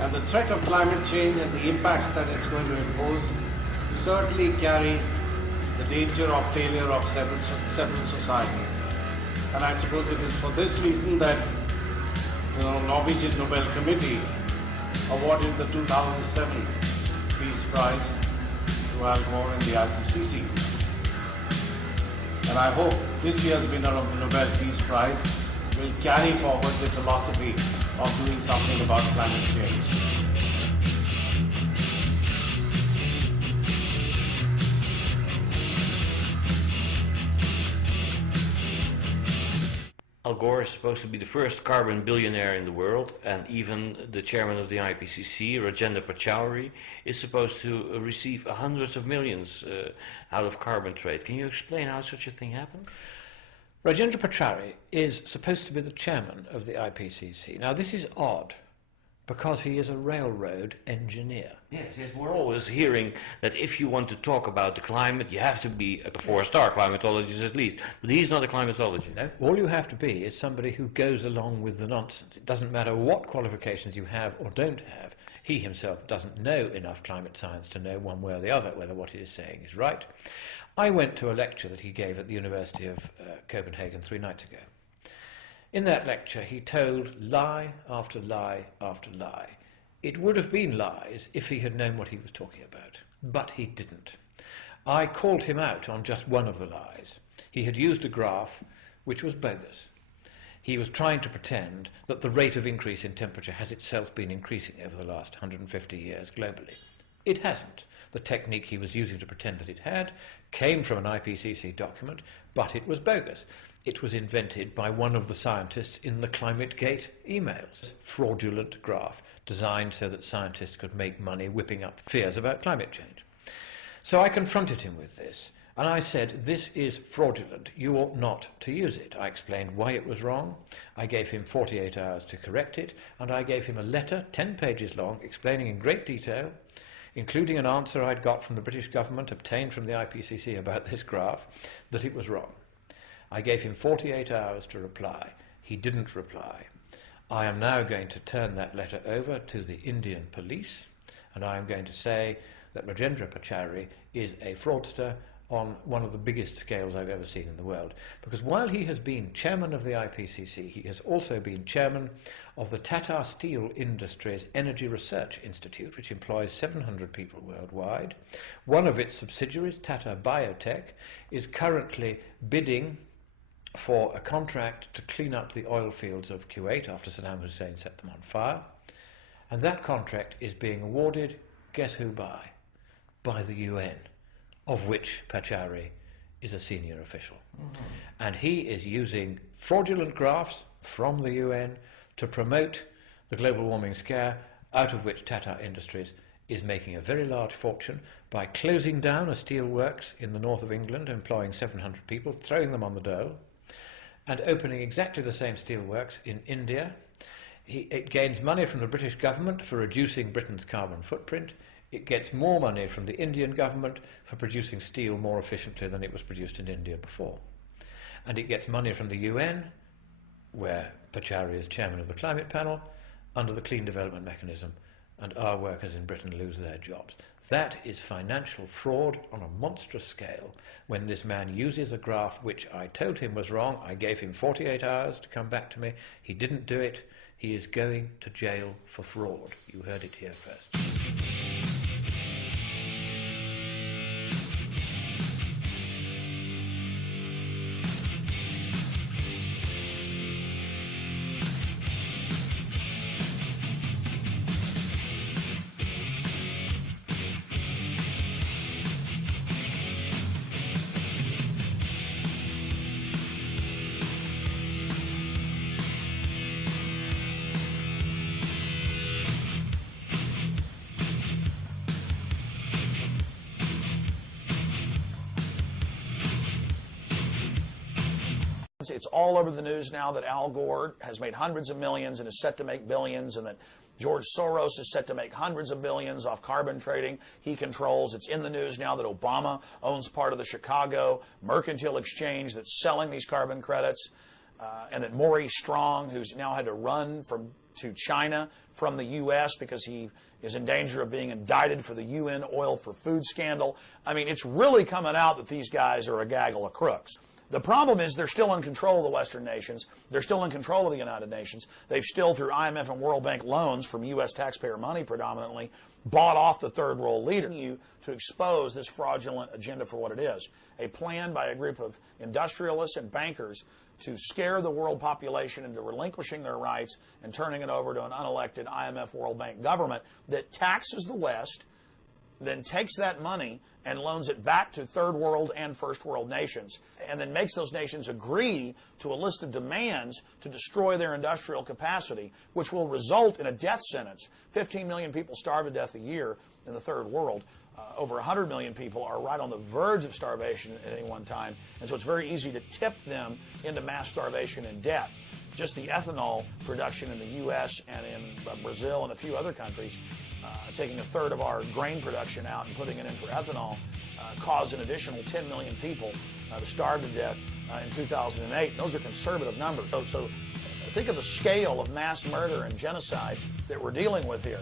And the threat of climate change and the impacts that it's going to impose certainly carry the danger of failure of several societies. And I suppose it is for this reason that the Norwegian Nobel Committee awarded the 2007 Peace Prize to Al Gore in the IPCC. And I hope this year's winner of the Nobel Peace Prize will carry forward the philosophy of doing something about climate change. Al Gore is supposed to be the first carbon billionaire in the world, and even the chairman of the IPCC, Rajendra Pachauri, is supposed to receive hundreds of millions out of carbon trade. Can you explain how such a thing happened? Rajendra Pachauri is supposed to be the chairman of the IPCC. Now this is odd, because he is a railroad engineer. Yes, we're always hearing that if you want to talk about the climate, you have to be a four-star climatologist at least. But he's not a climatologist. No, all you have to be is somebody who goes along with the nonsense. It doesn't matter what qualifications you have or don't have. He himself doesn't know enough climate science to know one way or the other whether what he is saying is right. I went to a lecture that he gave at the University of Copenhagen 3 nights ago. In that lecture, he told lie after lie after lie. It would have been lies if he had known what he was talking about, but he didn't. I called him out on just one of the lies. He had used a graph which was bogus. He was trying to pretend that the rate of increase in temperature has itself been increasing over the last 150 years globally. It hasn't. The technique he was using to pretend that it had came from an IPCC document, but it was bogus. It was invented by one of the scientists in the ClimateGate emails. Fraudulent graph designed so that scientists could make money whipping up fears about climate change. So I confronted him with this, and I said, this is fraudulent. You ought not to use it. I explained why it was wrong. I gave him 48 hours to correct it, and I gave him a letter, 10 pages long, explaining in great detail, including an answer I'd got from the British government obtained from the IPCC about this graph, that it was wrong. I gave him 48 hours to reply. He didn't reply. I am now going to turn that letter over to the Indian police, and I am going to say that Rajendra Pachauri is a fraudster on one of the biggest scales I've ever seen in the world. Because while he has been chairman of the IPCC, he has also been chairman of the Tata Steel Industries Energy Research Institute, which employs 700 people worldwide. One of its subsidiaries, Tata Biotech, is currently bidding for a contract to clean up the oil fields of Kuwait after Saddam Hussein set them on fire. And that contract is being awarded, guess who by? By the UN, of which Pachauri is a senior official. Mm-hmm. And he is using fraudulent graphs from the UN to promote the global warming scare, out of which Tata Industries is making a very large fortune by closing down a steel works in the north of England, employing 700 people, throwing them on the dole, and opening exactly the same steel works in India. It gains money from the British government for reducing Britain's carbon footprint. It gets more money from the Indian government for producing steel more efficiently than it was produced in India before. And it gets money from the UN, where Pachauri is chairman of the climate panel, under the Clean Development Mechanism, and our workers in Britain lose their jobs. That is financial fraud on a monstrous scale when this man uses a graph which I told him was wrong. I gave him 48 hours to come back to me. He didn't do it. He is going to jail for fraud. You heard it here first. It's all over the news now that Al Gore has made hundreds of millions and is set to make billions, and that George Soros is set to make hundreds of billions off carbon trading he controls. It's in the news now that Obama owns part of the Chicago Mercantile Exchange that's selling these carbon credits, and that Maurice Strong, who's now had to run from to China from the U.S. because he is in danger of being indicted for the UN oil for food scandal. I mean, it's really coming out that these guys are a gaggle of crooks. The problem is they're still in control of the Western nations. They're still in control of the United Nations. They've still, through IMF and World Bank loans from U.S. taxpayer money predominantly, bought off the third world leaders to expose this fraudulent agenda for what it is. A plan by a group of industrialists and bankers to scare the world population into relinquishing their rights and turning it over to an unelected IMF World Bank government that taxes the West, then takes that money and loans it back to third world and first world nations, and then makes those nations agree to a list of demands to destroy their industrial capacity, which will result in a death sentence. 15 million people starve to death a year in the third world. Over 100 million people are right on the verge of starvation at any one time, and so it's very easy to tip them into mass starvation and death. Just the ethanol production in the U.S. and in Brazil and a few other countries, taking a third of our grain production out and putting it in for ethanol, caused an additional 10 million people to starve to death in 2008. Those are conservative numbers. So think of the scale of mass murder and genocide that we're dealing with here.